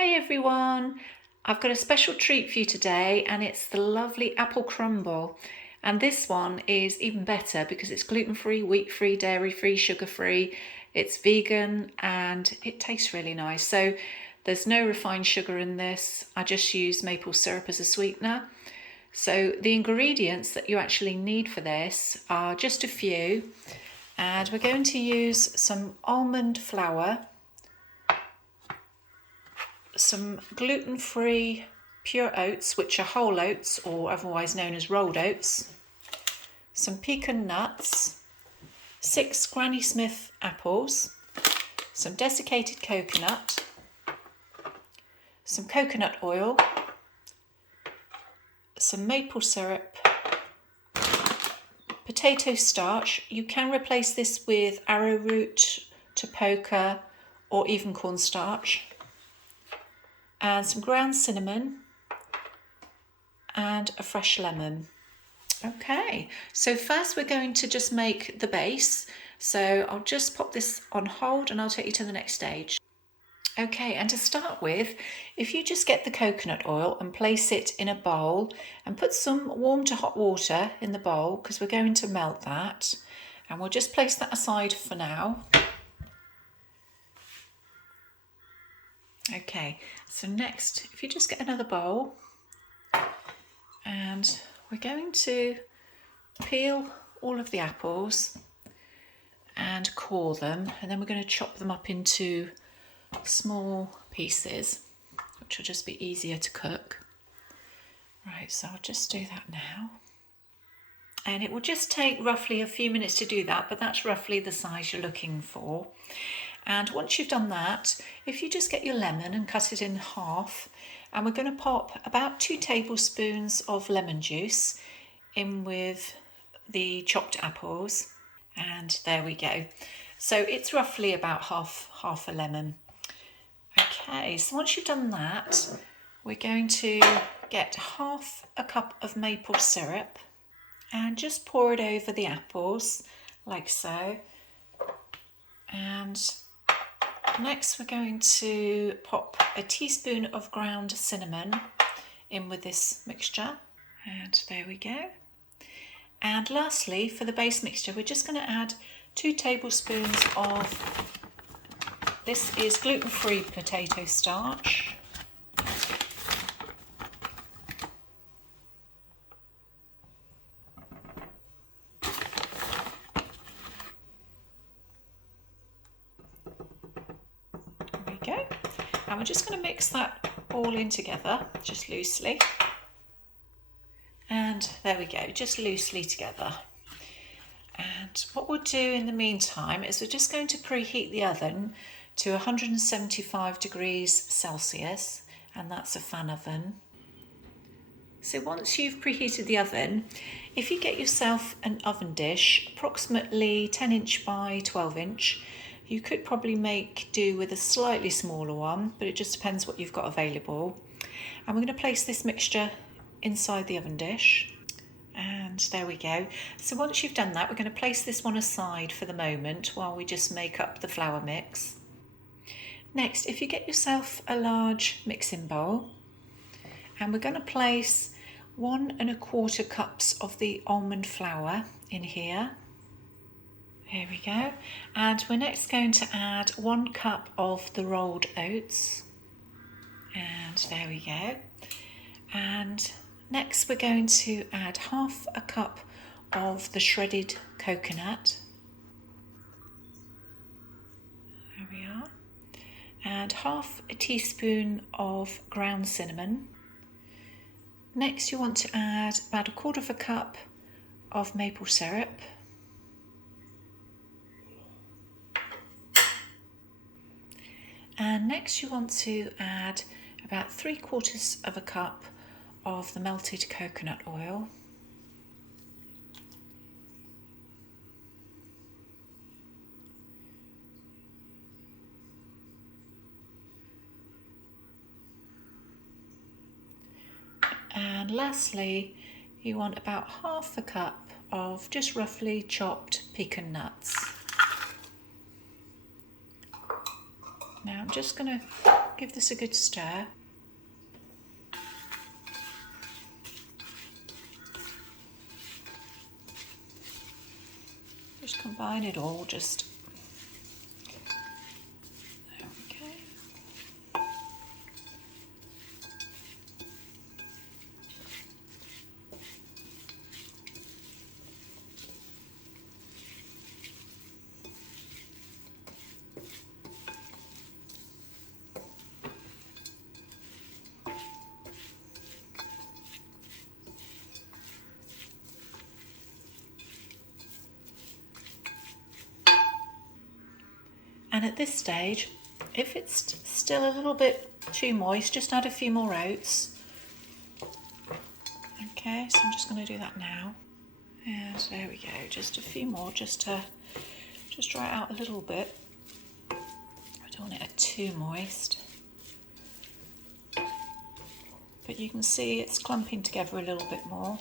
Hey everyone, I've got a special treat for you today and it's the lovely apple crumble. And this one is even better because it's gluten-free, wheat-free, dairy-free, sugar-free. It's vegan and it tastes really nice. So there's no refined sugar in this. I just use maple syrup as a sweetener. So the ingredients that you actually need for this are just a few. And we're going to use some almond flour, some gluten-free pure oats, which are whole oats or otherwise known as rolled oats, some pecan nuts, 6 Granny Smith apples, some desiccated coconut, some coconut oil, some maple syrup, potato starch. You can replace this with arrowroot, tapioca or even cornstarch, and some ground cinnamon and a fresh lemon. Okay, so first we're going to just make the base. So I'll just pop this on hold and I'll take you to the next stage. Okay, and to start with, if you just get the coconut oil and place it in a bowl and put some warm to hot water in the bowl because we're going to melt that, and we'll just place that aside for now. Okay, so next, if you just get another bowl, and we're going to peel all of the apples and core them, and then we're going to chop them up into small pieces, which will just be easier to cook. Right, so I'll just do that now. And it will just take roughly a few minutes to do that, but that's roughly the size you're looking for. And once you've done that, if you just get your lemon and cut it in half, and we're going to pop about 2 tablespoons of lemon juice in with the chopped apples, and there we go. So it's roughly about half a lemon. Okay, so once you've done that, we're going to get half a cup of maple syrup and just pour it over the apples like so. And next we're going to pop a teaspoon of ground cinnamon in with this mixture, and there we go. And lastly, for the base mixture, we're just going to add 2 tablespoons of, this is gluten-free potato starch. Go. And we're just going to mix that all in together, just loosely. And there we go, just loosely together. And what we'll do in the meantime is we're just going to preheat the oven to 175 degrees Celsius, and that's a fan oven. So once you've preheated the oven, if you get yourself an oven dish, approximately 10-inch by 12-inch, you could probably make do with a slightly smaller one, but it just depends what you've got available. And we're going to place this mixture inside the oven dish. And there we go. So once you've done that, we're going to place this one aside for the moment while we just make up the flour mix. Next, if you get yourself a large mixing bowl, and we're going to place 1 1/4 cups of the almond flour in here. Here we go. And we're next going to add 1 cup of the rolled oats. And there we go. And next we're going to add half a cup of the shredded coconut. There we are. And half a teaspoon of ground cinnamon. Next you want to add about 1/4 cup of maple syrup. And next you want to add about 3/4 cup of the melted coconut oil. And lastly, you want about 1/2 cup of just roughly chopped pecan nuts. Now I'm just going to give this a good stir. Just combine it all, just there we go. And at this stage, if it's still a little bit too moist, just add a few more oats. Okay, so I'm just going to do that now. And there we go, just a few more, just to dry it out a little bit. I don't want it too moist. But you can see it's clumping together a little bit more.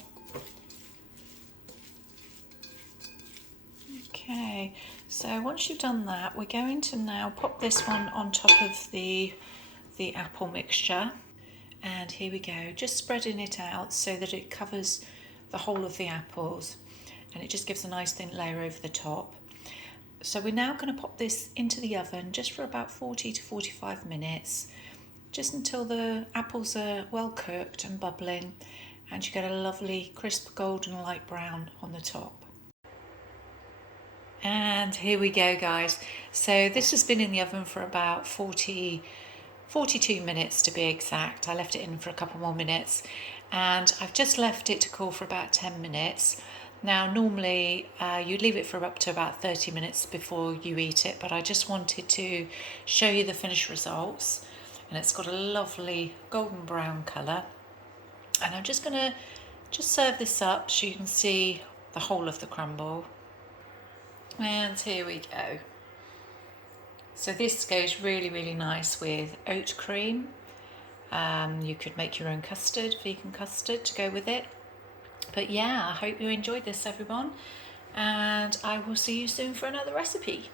Okay, so once you've done that, we're going to now pop this one on top of the apple mixture. And here we go, just spreading it out so that it covers the whole of the apples, and it just gives a nice thin layer over the top. So we're now going to pop this into the oven just for about 40 to 45 minutes, just until the apples are well cooked and bubbling and you get a lovely crisp golden light brown on the top. And here we go, guys. So this has been in the oven for about 42 minutes to be exact. I left it in for a couple more minutes, and I've just left it to cool for about 10 minutes. Now normally you leave it for up to about 30 minutes before you eat it, but I just wanted to show you the finished results, and it's got a lovely golden brown colour. And I'm just going to serve this up so you can see the whole of the crumble. And here we go. So this goes really, really nice with oat cream. You could make your own custard, vegan custard, to go with it. But yeah, I hope you enjoyed this, everyone. And I will see you soon for another recipe.